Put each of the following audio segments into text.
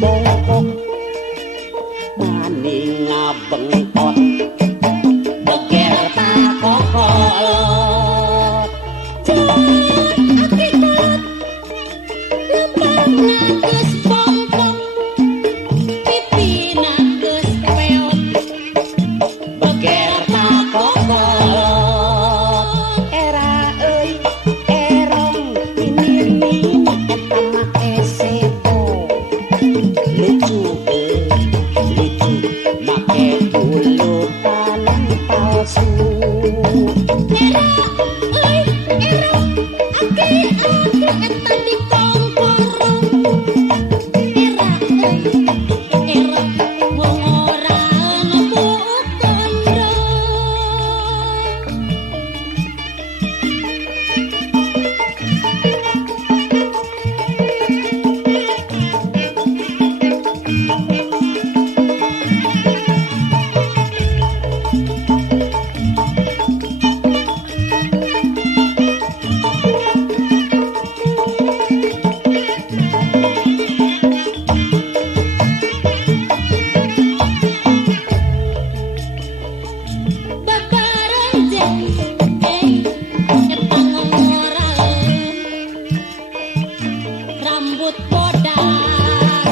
bongkok maning ngabengkot beger tak kokolot aki kolot lempang nages bongkok pipi nages peot beger tak kokolot era euy erong ini eta make seto lucu make bulu tanam palsu era aki eta di kongkorong era wong ora ngebuk kondong rambut bodas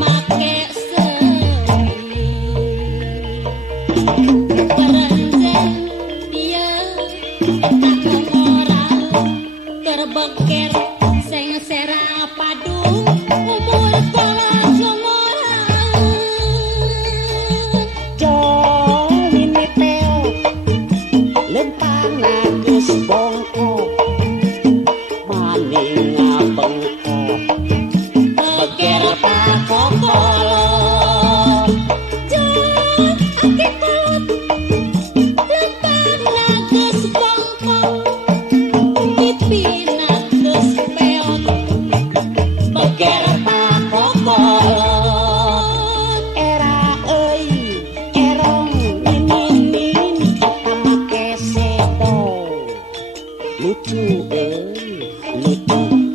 make seli berenjen dia tak ngoral terbeker sing sera padu umur kolot ngomoran jolini teo lempang nagus bongkok maning ngabengkok beger tak kokolot jol aki kolot lempang nagus bongkok pipi nagus peot beger tak kokolot era euy erong ninin eta make seto lucu lucu